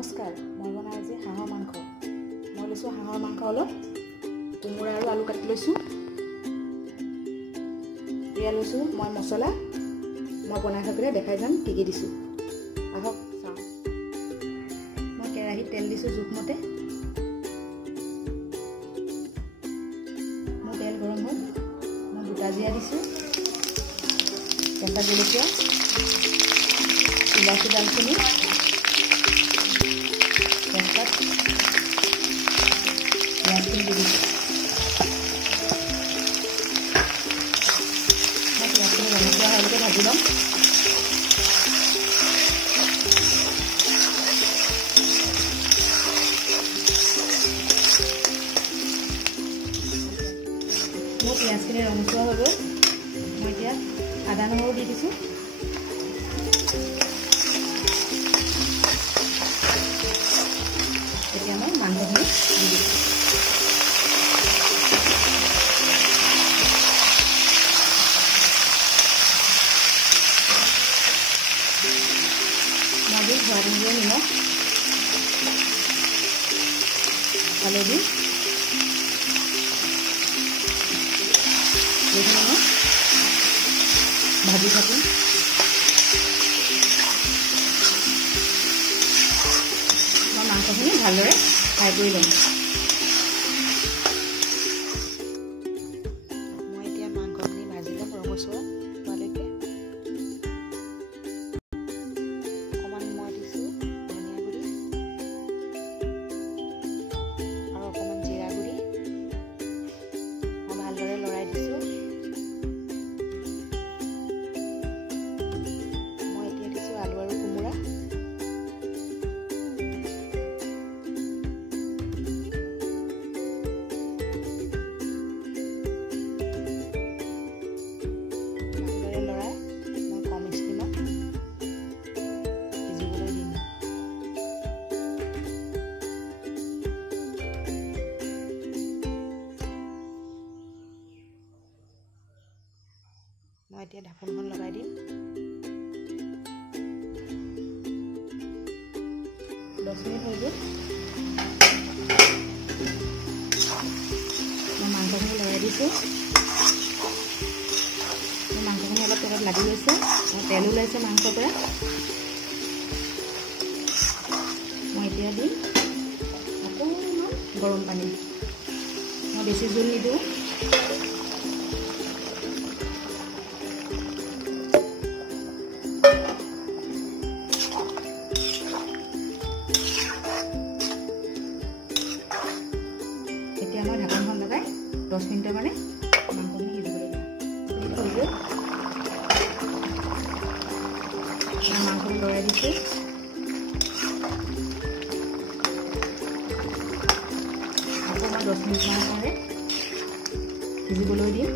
নমস্কাৰ, মই বনাই আজি হাঁহৰ মাংস। মই লৈছোঁ হাঁহৰ মাংস অলপ, কোমোৰা আৰু আলু কাটি লৈছোঁ। এয়া লৈছোঁ মই মছলা। মই বনাই থাকোঁতে দেখাই যাম কি কি দিছোঁ। আহক চাওঁ। মই কেৰাহীত তেল দিছোঁ জোখমতে। মোৰ তেল গৰম হ'ল, মই গোটা জিৰা দিছোঁ, কেঁচা জলকীয়া, ইলাচি, দালচেনি, তেজপাত, পিঁয়াজখিনি দি দিছোঁ। মই পিঁয়াজখিনি ৰঙচুৱা হোৱালৈকে ভাজি ল'ম। মোৰ পিঁয়াজখিনি ৰঙচুৱা হৈ গ'ল। মই এতিয়া আদা নহৰু দি দিছোঁ। এতিয়া মই মাংসখিনি দি দিছোঁ। মই দিম সোৱাদ অনুযায়ী নিমখ, হালধি, এইখিনি মই ভাজি থাকিম। মই মাংসখিনি ভালদৰে ফ্ৰাই কৰি ল'ম। মই এতিয়া মাংসখিনি ভাজি ল'ম ৰঙচুৱা হোৱালৈকে। অকণমান মই দিছোঁ ধনিয়া গুড়ি আৰু অকণমান জিৰা গুড়ি। মই ভালদৰে লৰাই দিছোঁ। মই এতিয়া দিছোঁ আলু আৰু কোমোৰা। মই এতিয়া ঢাকোনখন লগাই দিম। 10 মিনিট হৈ গ'ল। মই মাংসখিনি লগাই দিছোঁ। মোৰ মাংসখিনি অলপ তেলত লাগি গৈছে, তেল ওলাইছে মাংসৰ পৰা। মই এতিয়া দিম অকণমান গৰম পানী। মই বেছি জোল নিদিওঁ। এতিয়া মই ঢাকনখন লগাই 10 মিনিটৰ কাৰণে মাংসখিনি সিজিবলৈ দিম। মই মাংসটো লৰাই দিছোঁ। আকৌ মই 10 মিনিটমানৰ কাৰণে সিজিবলৈ দিম।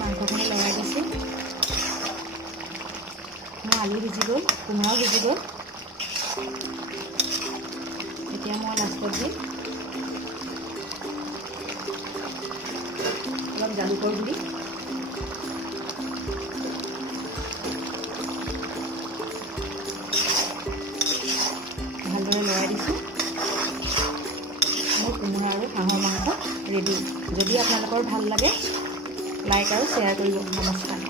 মাংসখিনি লৰাই দিছোঁ। মোৰ আলু সিজি গ'ল, কোমোৰাও সিজি গ'ল। এতিয়া মই লাষ্টত দিম অলপ জালুকৰ গুড়ি, ভালদৰে লৰাই দিছোঁ। মোৰ কোমোৰা আৰু হাঁহৰ মাংস ৰেডি। যদি আপোনালোকৰ ভাল লাগে লাইক আৰু শ্বেয়াৰ কৰিব। নমস্কাৰ।